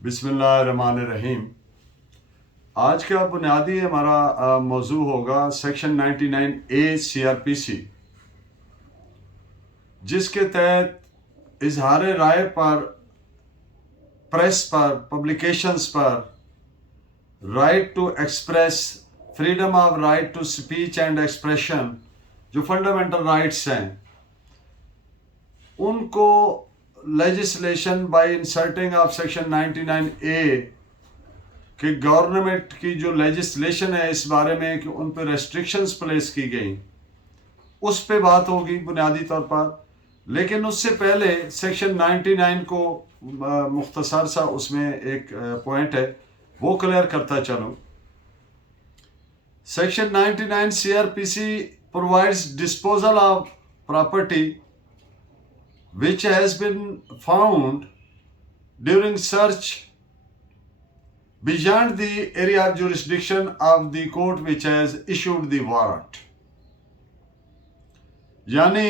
बिस्मिल्लाहिर्रहमानिर्रहीम। आज का बुनियादी हमारा मौजू होगा सेक्शन 99A CRPC, जिसके तहत इजहार राय पर, प्रेस पर, पब्लिकेशंस पर right to express, freedom of right to speech and expression, जो फंडामेंटल राइट्स हैं, उनको legislation by inserting of section 99A कि गवर्नमेंट की जो लेजिस्लेशन है इस बारे में कि उन पर रेस्ट्रिक्शंस प्लेस की गई, उस पे बात होगी बुनियादी तौर पर। लेकिन उससे पहले सेक्शन 99 को मुख्तसर सा उसमें एक पॉइंट है वो क्लियर करता चलूँ। Section 99 CRPC provides disposal of property which has been found during search beyond the area of jurisdiction of the court which has issued the warrant। यानी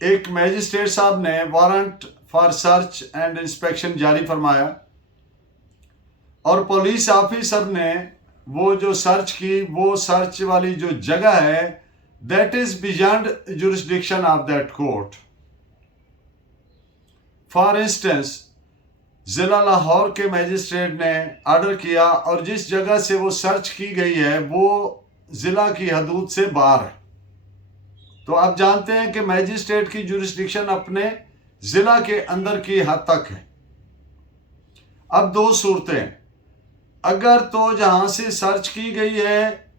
एक मैजिस्ट्रेट साहब ने warrant for search and inspection जारी फरमाया और police officer ने वो जो सर्च की, वो सर्च वाली जो जगह है that is beyond jurisdiction of that court. For instance, जिला लाहौर के मैजिस्ट्रेट ने ऑर्डर किया और जिस जगह से वो सर्च की गई है वो जिला की हदूद से बाहर है, तो आप जानते हैं कि मैजिस्ट्रेट की जुरिस्डिक्शन अपने जिला के अंदर की हद तक है। अब दो सूरतें, अगर तो जहां से सर्च की गई है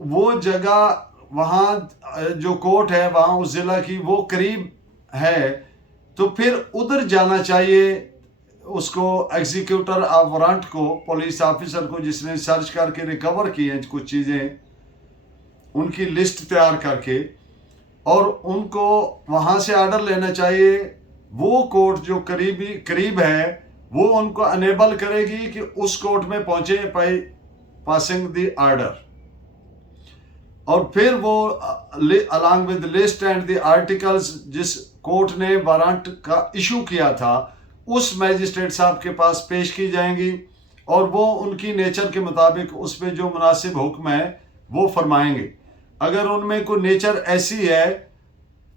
वो जगह, वहां जो कोर्ट है वहां उस जिला की वो करीब है, तो फिर उधर जाना चाहिए उसको, एग्जीक्यूटर ऑफ वारंट को, पुलिस ऑफिसर को जिसने सर्च करके रिकवर की हैं कुछ चीज़ें, उनकी लिस्ट तैयार करके, और उनको वहाँ से ऑर्डर लेना चाहिए। वो कोर्ट जो करीब है वो उनको अनेबल करेगी कि उस कोर्ट में पहुँचे बाई पासिंग द ऑर्डर, और फिर वो along with list and the articles जिस कोर्ट ने वारंट का इशू किया था उस मैजिस्ट्रेट साहब के पास पेश की जाएंगी और वो उनकी नेचर के मुताबिक उस पर जो मुनासिब हुक्म है वो फरमाएंगे। अगर उनमें कोई नेचर ऐसी है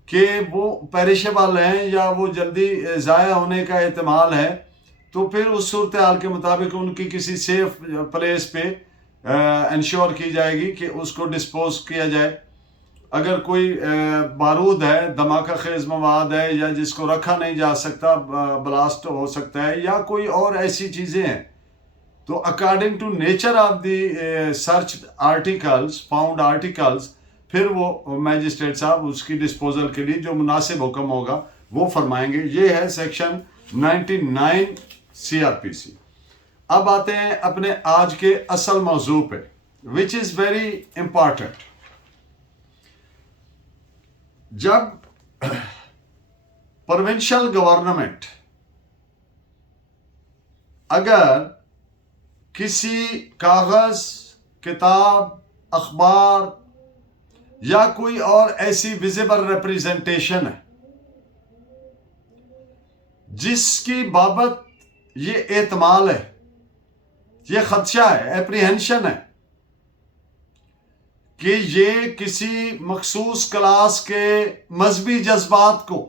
कि वो पेरिशेबल हैं या वो जल्दी ज़ाया होने का एहतमाल है, तो फिर उस सूरत हाल के मुताबिक उनकी किसी सेफ प्लेस पे इंश्योर की जाएगी कि उसको डिस्पोज किया जाए। अगर कोई बारूद है, धमाका खेज मवाद है, या जिसको रखा नहीं जा सकता, ब्लास्ट हो सकता है, या कोई और ऐसी चीज़ें हैं, तो according to nature of the search articles, found articles, फिर वो मैजिस्ट्रेट साहब उसकी डिस्पोजल के लिए जो मुनासिब हुक्म होगा वो फरमाएंगे। ये है सेक्शन 99 CRPC। अब आते हैं अपने आज के असल मौजू पे, विच इज़ वेरी इंपॉर्टेंट। जब प्रोविंशियल गवर्नमेंट अगर किसी कागज, किताब, अखबार या कोई और ऐसी विजिबल रिप्रेजेंटेशन है जिसकी बाबत ये एतमाल है, ये खदशा है, एप्रीहेंशन है कि ये किसी मखसूस क्लास के मजहबी जज्बात को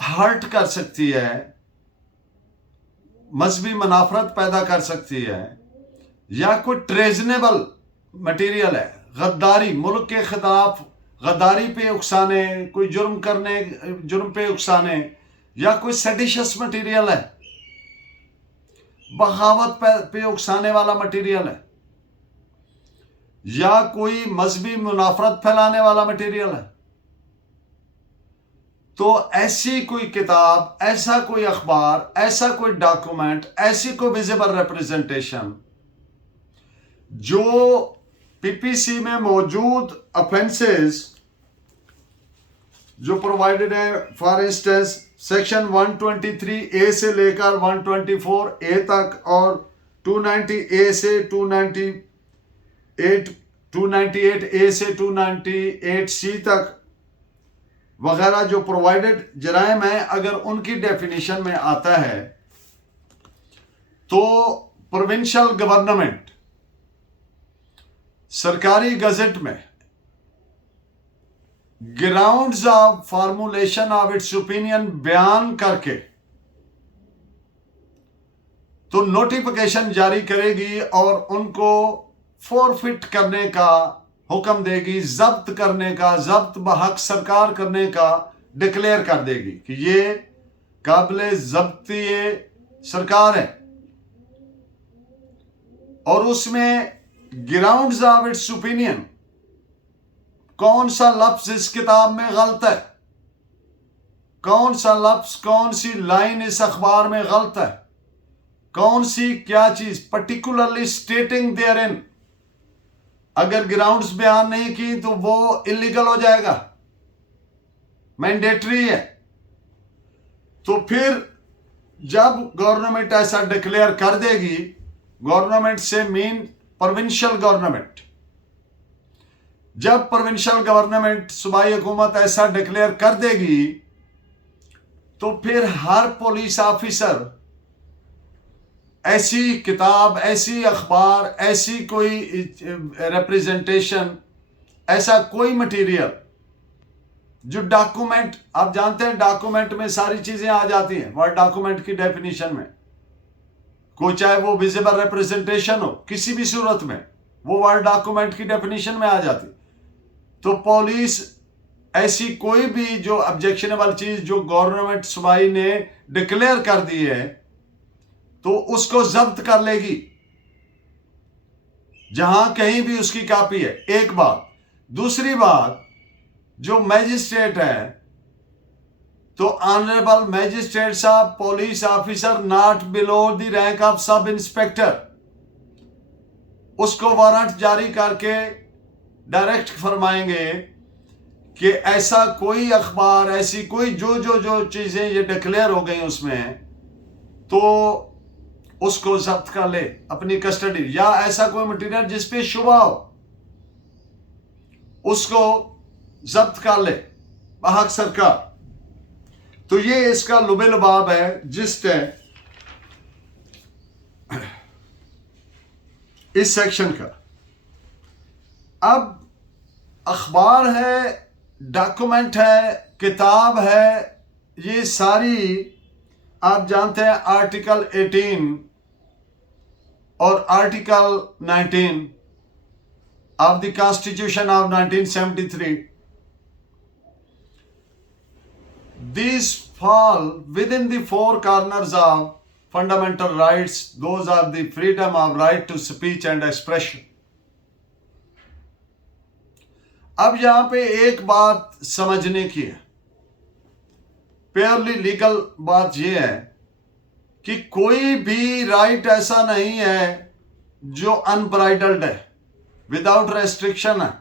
हर्ट कर सकती है, मजहबी मुनाफरत पैदा कर सकती है, या कोई ट्रेजनेबल मटेरियल है, गद्दारी, मुल्क के खिलाफ गद्दारी पे उकसाने, कोई जुर्म पे उकसाने, या कोई सेडिशियस मटेरियल है, बगावत पे उकसाने वाला मटेरियल है, या कोई मजहबी मुनाफरत फैलाने वाला मटेरियल है, तो ऐसी कोई किताब, ऐसा कोई अखबार, ऐसा कोई डॉक्यूमेंट, ऐसी कोई विजिबल रिप्रेजेंटेशन जो PPC में मौजूद ऑफेंसेस जो प्रोवाइडेड है, फॉर इंस्टेंस सेक्शन 123A से लेकर 124A तक और 290A से 298A से 298C तक वगैरह जो प्रोवाइडेड जराइम है, अगर उनकी डेफिनेशन में आता है तो प्रोविंशियल गवर्नमेंट सरकारी गजट में grounds of formulation of its opinion बयान करके तो नोटिफिकेशन जारी करेगी और उनको फोरफिट करने का हुक्म देगी, जब्त करने का, जब्त बहक सरकार करने का डिक्लेयर कर देगी कि ये काबिले जब्ती सरकार है। और उसमें ग्राउंड्स ऑफ इट्स ओपिनियन, कौन सा लफ्ज इस किताब में गलत है, कौन सा लफ्ज, कौन सी लाइन इस अखबार में गलत है, कौन सी क्या चीज पर्टिकुलरली स्टेटिंग देयर इन, अगर ग्राउंड्स बयान नहीं की तो वो इलीगल हो जाएगा, मैंडेटरी है। तो फिर जब गवर्नमेंट ऐसा डिक्लेयर कर देगी, गवर्नमेंट से मीन प्रोविंशियल गवर्नमेंट, जब प्रोविंशियल गवर्नमेंट सूबाई हुकूमत ऐसा डिक्लेयर कर देगी तो फिर हर पुलिस ऑफिसर ऐसी किताब, ऐसी अखबार, ऐसी कोई रिप्रेजेंटेशन, ऐसा कोई मटेरियल जो डॉक्यूमेंट, आप जानते हैं डॉक्यूमेंट में सारी चीजें आ जाती हैं वर्ड डॉक्यूमेंट की डेफिनेशन में, कोई चाहे वो विजिबल रिप्रेजेंटेशन हो, किसी भी सूरत में वो वर्ड डॉक्यूमेंट की डेफिनेशन में आ जाती। तो पुलिस ऐसी कोई भी जो ऑब्जेक्शनेबल चीज जो गवर्नमेंट सूबाई ने डिक्लेयर कर दी है तो उसको जब्त कर लेगी जहां कहीं भी उसकी कॉपी है, एक बात। दूसरी बात, जो मैजिस्ट्रेट है तो ऑनरेबल मैजिस्ट्रेट साहब, police officer not below the rank of sub inspector, उसको वारंट जारी करके डायरेक्ट फरमाएंगे कि ऐसा कोई अखबार, ऐसी कोई जो चीजें ये डिक्लेयर हो गई उसमें, तो उसको जब्त कर ले अपनी कस्टडी, या ऐसा कोई मटीरियल जिसपे शुबा हो उसको जब्त कर ले बहक सरकार। तो ये इसका लुबे लुबाब है जिस्ट है इस सेक्शन का। अब अखबार है, डॉक्यूमेंट है, किताब है, ये सारी आप जानते हैं आर्टिकल 18 और article 19 of the constitution of 1973, these fall within the four corners of fundamental rights. Those are the freedom of right to speech and expression. अब यहां पे एक बात समझने की है, प्योरली लीगल बात यह है कि कोई भी राइट ऐसा नहीं है जो अनब्राइडल्ड है, विदाउट रेस्ट्रिक्शन है,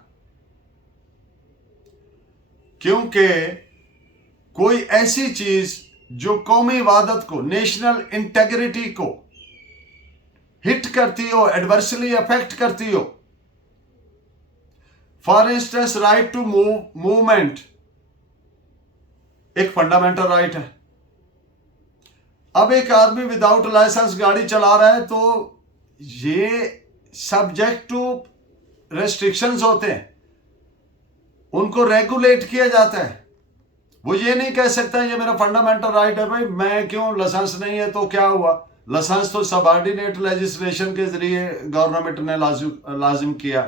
क्योंकि कोई ऐसी चीज जो कौमी वादत को, नेशनल इंटेग्रिटी को हिट करती हो, एडवर्सली अफेक्ट करती हो, for instance right to movement एक फंडामेंटल राइट है। अब एक आदमी विदाउट लाइसेंस गाड़ी चला रहा है तो ये सब्जेक्ट टू रेस्ट्रिक्शंस होते हैं, उनको रेगुलेट किया जाता है। वो ये नहीं कह सकता ये मेरा फंडामेंटल राइट है, भाई मैं क्यों, लाइसेंस नहीं है तो क्या हुआ, लाइसेंस तो सबऑर्डिनेट लेजिस्लेशन के जरिए गवर्नमेंट ने लाजिम किया।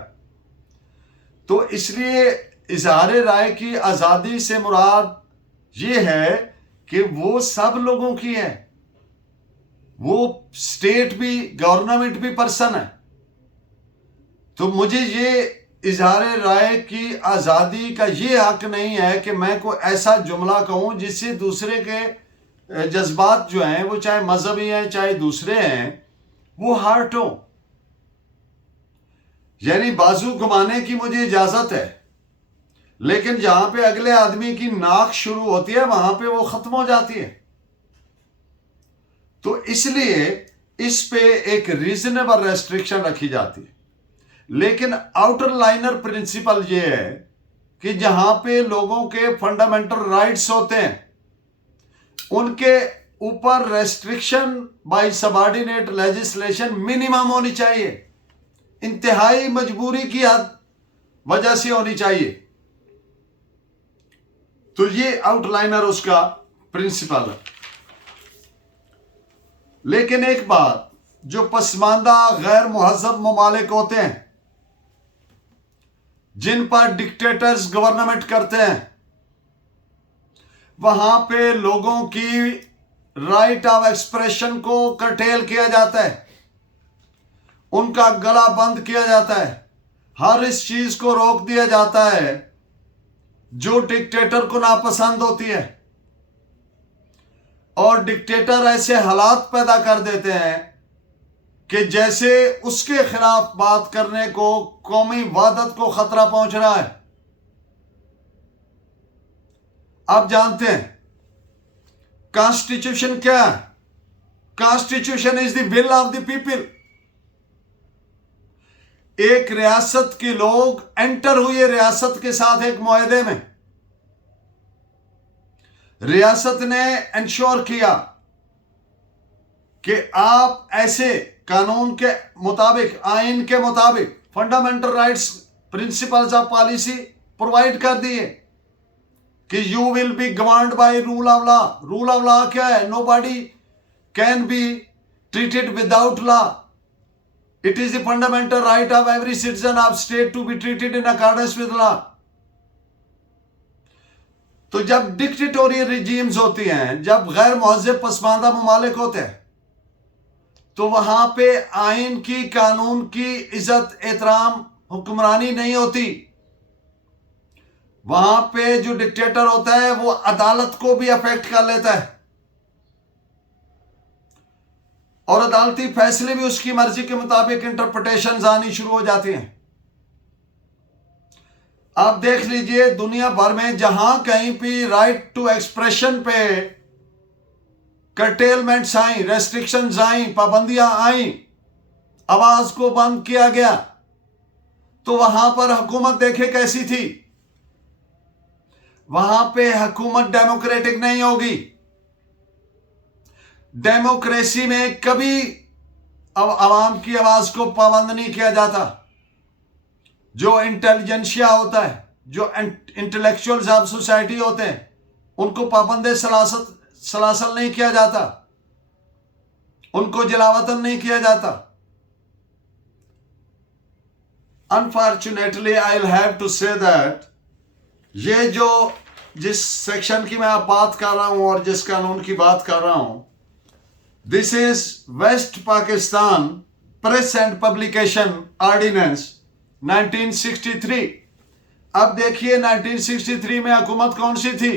तो इसलिए इजहार राय की आज़ादी से मुराद ये है कि वो सब लोगों की है, वो स्टेट भी, गवर्नमेंट भी पर्सन है। तो मुझे ये इजहार राय की आज़ादी का ये हक नहीं है कि मैं कोई ऐसा जुमला कहूं जिससे दूसरे के जज्बात जो हैं, वो चाहे मजहबी हैं चाहे दूसरे हैं, वो हर्ट हो। यानी बाजू घुमाने की मुझे इजाजत है, लेकिन जहां पे अगले आदमी की नाक शुरू होती है वहां पे वो खत्म हो जाती है। तो इसलिए इस पे एक रीजनेबल रेस्ट्रिक्शन रखी जाती है। लेकिन आउटर लाइनर प्रिंसिपल ये है कि जहां पे लोगों के फंडामेंटल राइट्स होते हैं उनके ऊपर restriction by subordinate legislation minimum होनी चाहिए, इंतहाई मजबूरी की हद वजह से होनी चाहिए। तो ये आउटलाइनर उसका प्रिंसिपल है। लेकिन एक बात, जो पसमानदा गैर मुहज़्ज़ब ममालिक होते हैं जिन पर डिक्टेटर्स गवर्नमेंट करते हैं, वहां पे लोगों की राइट ऑफ एक्सप्रेशन को कर्टेल किया जाता है, उनका गला बंद किया जाता है, हर इस चीज को रोक दिया जाता है जो डिक्टेटर को नापसंद होती है। और डिक्टेटर ऐसे हालात पैदा कर देते हैं कि जैसे उसके खिलाफ बात करने को कौमी वहदत को खतरा पहुंच रहा है। आप जानते हैं कॉन्स्टिट्यूशन क्या है? Constitution is the will of the people. एक रियासत के लोग एंटर हुए रियासत के साथ एक मुआहदे में, रियासत ने इंश्योर किया कि आप ऐसे कानून के मुताबिक, आइन के मुताबिक fundamental rights, principles of policy provide कर दिए कि you will be governed by rule of law. Rule of law क्या है? Nobody can be treated without law. It is the fundamental right of every citizen of state to be treated in accordance with law. तो जब dictatorial regimes होती हैं, जब गैर मुहज़्ज़ब पसमानदा ममालिक होते हैं, तो वहां पे आइन की, कानून की इज्जत एहतराम, हुक्मरानी नहीं होती। वहां पे जो डिक्टेटर होता है वो अदालत को भी अफेक्ट कर लेता है और अदालती फैसले भी उसकी मर्जी के मुताबिक इंटरप्रिटेशंस आनी शुरू हो जाती हैं। आप देख लीजिए दुनिया भर में जहां कहीं भी राइट टू एक्सप्रेशन पे कर्टेलमेंट्स आई, रेस्ट्रिक्शंस आई, पाबंदियां आई, आवाज को बंद किया गया, तो वहां पर हुकूमत देखे कैसी थी। वहां पे हुकूमत डेमोक्रेटिक नहीं होगी। डेमोक्रेसी में कभी अब आवाम की आवाज को पाबंद नहीं किया जाता। जो इंटेलिजेंशिया होता है, जो इंटेलेक्चुअल्स ऑफ सोसाइटी होते हैं, उनको पाबंदे सलासल नहीं किया जाता, उनको जलावतन नहीं किया जाता। Unfortunately I will have to say that ये जो जिस सेक्शन की मैं बात कर रहा हूं और जिस कानून की बात कर रहा हूं, this is West Pakistan press and publication ordinance 1963। अब देखिए 1963 में हुकूमत कौन सी थी?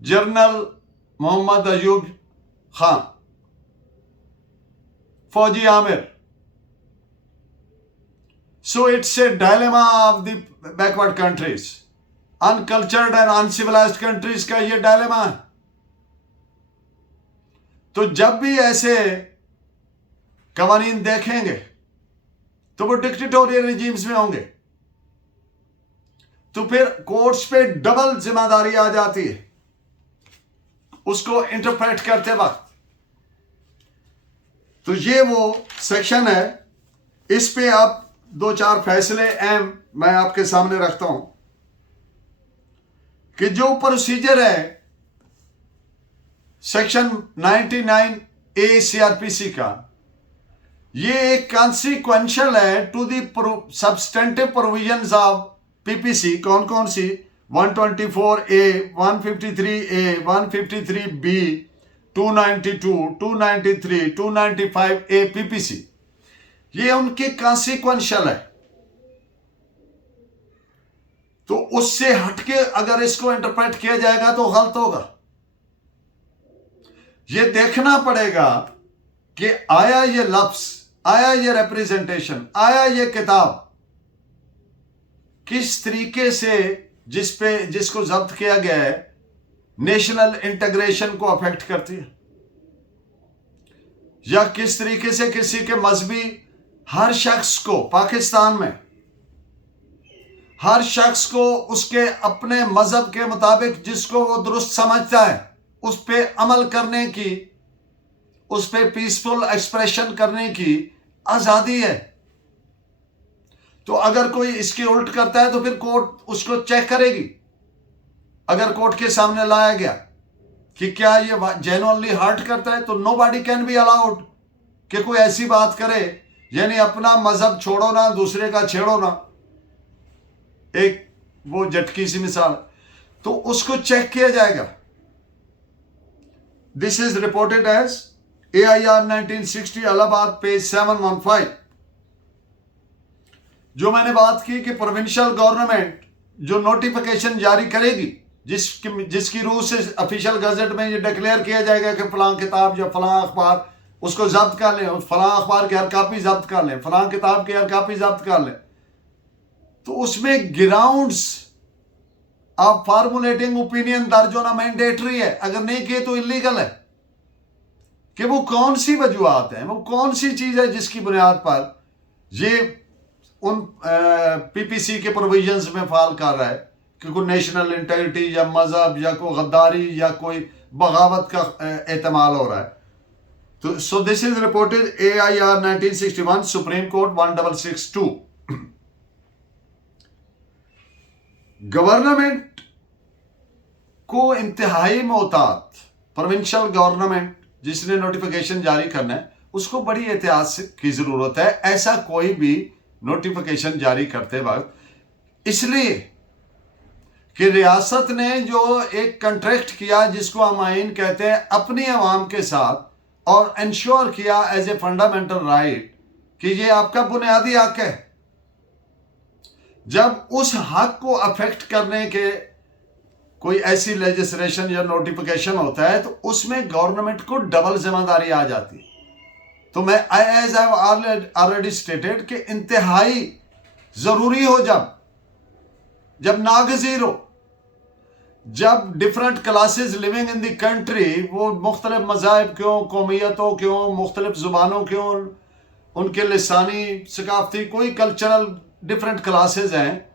जनरल मोहम्मद अयूब खान, फौजी Aamir. So it's a dilemma of the backward countries, uncultured and uncivilized countries का ये dilemma है। तो जब भी ऐसे कवानीन देखेंगे तो वो डिक्टेटोरियल रिजीम्स में होंगे, तो फिर कोर्ट्स पे डबल जिम्मेदारी आ जाती है उसको इंटरप्रेट करते वक्त। तो ये वो सेक्शन है, इस पे आप दो चार फैसले अहम मैं आपके सामने रखता हूं कि जो प्रोसीजर है सेक्शन 99A सीआरपीसी का, ये एक कॉन्सिक्वेंशियल है to the substantive provisions of PPC. कौन कौन सी? 124A, 153A, 153B, 292, 293, 295A PPC. ये उनके कॉन्सिक्वेंशियल है। तो उससे हटके अगर इसको इंटरप्रेट किया जाएगा तो गलत होगा। ये देखना पड़ेगा कि आया ये लफ्ज, आया ये रिप्रेजेंटेशन, आया ये किताब किस तरीके से जिसको जब्त किया गया है नेशनल इंटीग्रेशन को अफेक्ट करती है, या किस तरीके से किसी के मजहबी हर शख्स को पाकिस्तान में हर शख्स को उसके अपने मजहब के मुताबिक जिसको वो दुरुस्त समझता है उस पर अमल करने की, उस पर पीसफुल एक्सप्रेशन करने की आजादी है। तो अगर कोई इसके उल्ट करता है तो फिर कोर्ट उसको चेक करेगी। अगर कोर्ट के सामने लाया गया कि क्या ये जेन्युइनली हर्ट करता है, तो नोबॉडी कैन बी अलाउड कि कोई ऐसी बात करे, यानी अपना मजहब छोड़ो ना, दूसरे का छेड़ो ना, एक वो झटकी सी मिसाल, तो उसको चेक किया जाएगा। This is reported as AIR 1960 Allahabad page 715। जो मैंने बात की कि प्रोविंशियल गवर्नमेंट जो नोटिफिकेशन जारी करेगी, जिसकी रूह से ऑफिशियल गजट में ये डिक्लेयर किया जाएगा कि फलां किताब या फलां अखबार उसको जब्त कर लें, फलां अखबार की हर कापी जब्त कर लें, फलां किताब की हर कापी जब्त कर लें, तो उसमें ग्राउंड्स ऑफ फार्मुलेटिंग ओपिनियन दर्ज होना मैंडेटरी है। अगर नहीं किए तो इलीगल है। कि वो कौन सी वजूहत हैं, वो कौन सी चीज है जिसकी बुनियाद पर ये उन PPC के प्रोविजंस में फॉल कर रहा है कि कोई नेशनल इंटेग्रिटी या मजहब या कोई गद्दारी या कोई बगावत का एहतमाल हो रहा है। तो सो this is reported AIR 1961 supreme court 1662। Government को इंतहाई मोहतात, प्रोविंशियल गवर्नमेंट जिसने नोटिफिकेशन जारी करना है उसको बड़ी एहतियात की जरूरत है, ऐसा कोई भी नोटिफिकेशन जारी करते वक्त, इसलिए कि रियासत ने जो एक कंट्रैक्ट किया जिसको हम आइन कहते हैं अपनी आवाम के साथ, और इंश्योर किया एज ए फंडामेंटल राइट कि ये आपका बुनियादी हक है। जब उस हक को अफेक्ट करने के कोई ऐसी लेजिस्लेशन या नोटिफिकेशन होता है तो उसमें गवर्नमेंट को डबल जिम्मेदारी आ जाती है। तो मैं एज आई ऑलरेडी स्टेटेड कि इंतहाई जरूरी हो जब नागजीर हो, जब different classes living in the country, वो मुख्तलिफ मज़ाहिब क्यों, कौमियतों क्यों, मुख्तलिफ जुबानों क्यों, उनके लिसानी सकाफती कोई कल्चरल डिफरेंट क्लासेस हैं,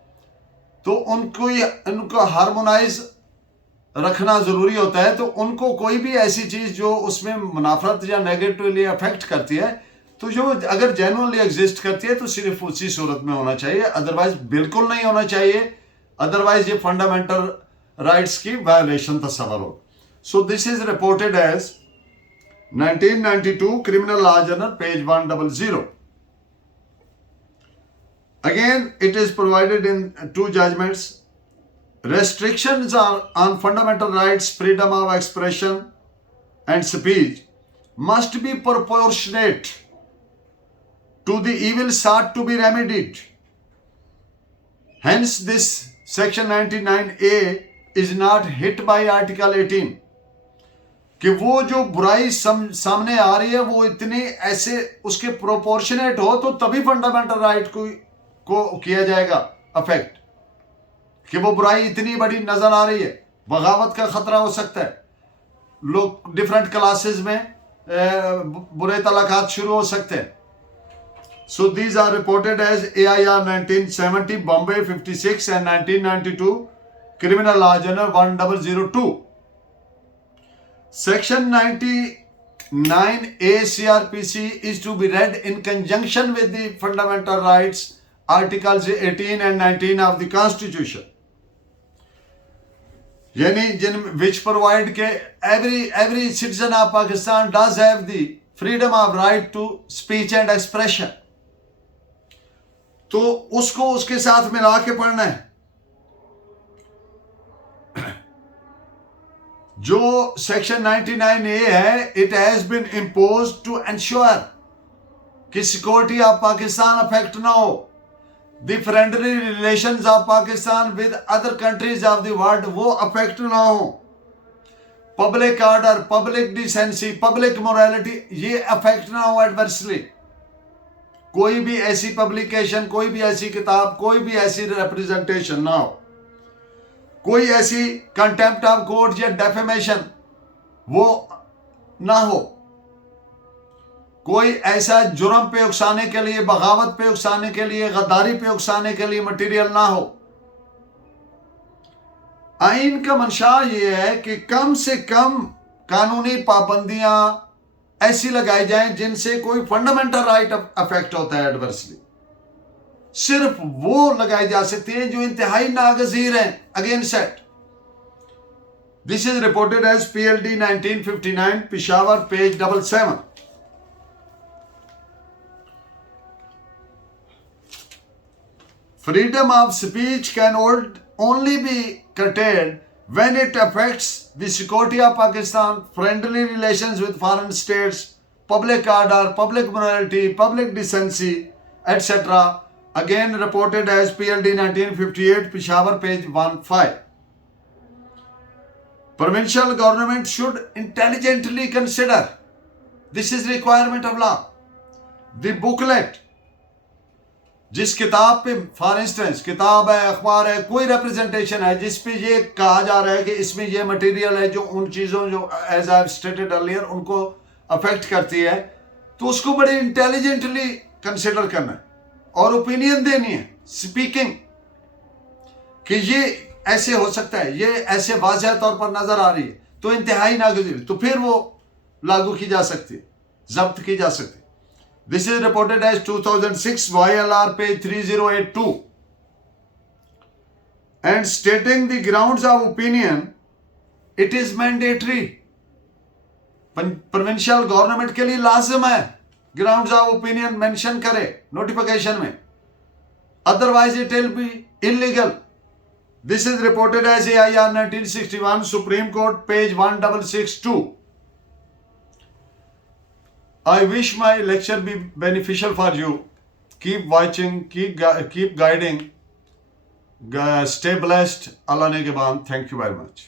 तो उनको हार्मोनाइज रखना जरूरी होता है। तो उनको कोई भी ऐसी चीज जो उसमें मुनाफरत या नेगेटिवली अफेक्ट करती है, तो जो अगर जेन्युइनली एग्जिस्ट करती है तो सिर्फ उसी सूरत में होना चाहिए, अदरवाइज बिल्कुल नहीं होना चाहिए। अदरवाइज ये फंडामेंटल राइट्स की वायलेशन तस्वर हो। So this is reported as 1992 criminal law journal page 100। Again, it is provided in two judgments. Restrictions on fundamental rights, freedom of expression and speech must be proportionate to the evil sought to be remedied. Hence, this section 99A is not hit by Article 18. कि वो जो बुराई सामने आ रही है वो इतनी ऐसे उसके प्रोपोर्शनेट हो तो तभी फंडामेंटल राइट को किया जाएगा अफेक्ट। कि वो बुराई इतनी बड़ी नजर आ रही है, बगावत का खतरा हो सकता है, लोग डिफरेंट क्लासेस में बुरे तलाकात शुरू हो सकते हैं। So these are reported as AIR 1970 Bombay 56 and 1992 criminal law journal 1002। Section 99A CRPC is to be read in conjunction with the fundamental rights Articles 18 and 19 of the Constitution. यानी which provide के every citizen of Pakistan does have the freedom of right to speech and expression. तो उसको उसके साथ मिला के पढ़ना है। जो सेक्शन 99A है, it has been impose to ensure कि सिक्योरिटी ऑफ पाकिस्तान अफेक्ट ना हो, the friendly relations of Pakistan with other countries of the world वो अफेक्ट ना हो, public order, public decency, public morality ये अफेक्ट ना हो एडवर्सली। कोई भी ऐसी पब्लिकेशन, कोई भी ऐसी किताब, कोई भी ऐसी रिप्रेजेंटेशन ना हो, कोई ऐसी कंटेम्प्ट ऑफ कोर्ट या डेफेमेशन वो ना हो, कोई ऐसा जुर्म पे उकसाने के लिए, बगावत पे उकसाने के लिए, गद्दारी पे उकसाने के लिए मटेरियल ना हो, आइन का मंशा ये है कि कम से कम कानूनी पाबंदियां ऐसी लगाई जाएं जिनसे कोई फंडामेंटल राइट अफेक्ट होता है एडवर्सली। सिर्फ वो लगाई जा सकती है जो इंतहाई नागजीर हैं against act. This is reported as PLD 1959, Peshawar, page 77। Freedom of speech can only be curtailed when it affects the security of Pakistan, friendly relations with foreign states, public order, public morality, public decency, etc. Again reported as PLD 1958, Peshawar, page 15. Provincial government should intelligently consider, this is requirement of law, the booklet, जिस किताब पे for instance किताब है, अखबार है, कोई representation है जिस पे ये कहा जा रहा है कि इसमें ये मटेरियल है जो उन चीज़ों जो एज आई स्टेटेड अर्लियर उनको अफेक्ट करती है, तो उसको बड़े इंटेलिजेंटली कंसिडर करना है और ओपिनियन देनी है, स्पीकिंग, कि ये ऐसे हो सकता है, ये ऐसे वाज़ह तौर पर नजर आ रही है, तो इंतहाई नागजीर, तो फिर वो लागू की जा सकती है, जब्त की जा सकती है। This is reported as 2006 YLR, page 3082. And stating the grounds of opinion, it is mandatory. Provincial government के लिए लाजिम है ग्राउंड्स ऑफ ओपिनियन मेंशन करे नोटिफिकेशन में, otherwise it will be illegal. This is reported as AIR 1961, supreme court, page 1662. I wish my lecture be beneficial for you. Keep watching, keep guiding. Stay blessed. Allah Negeban. Thank you very much.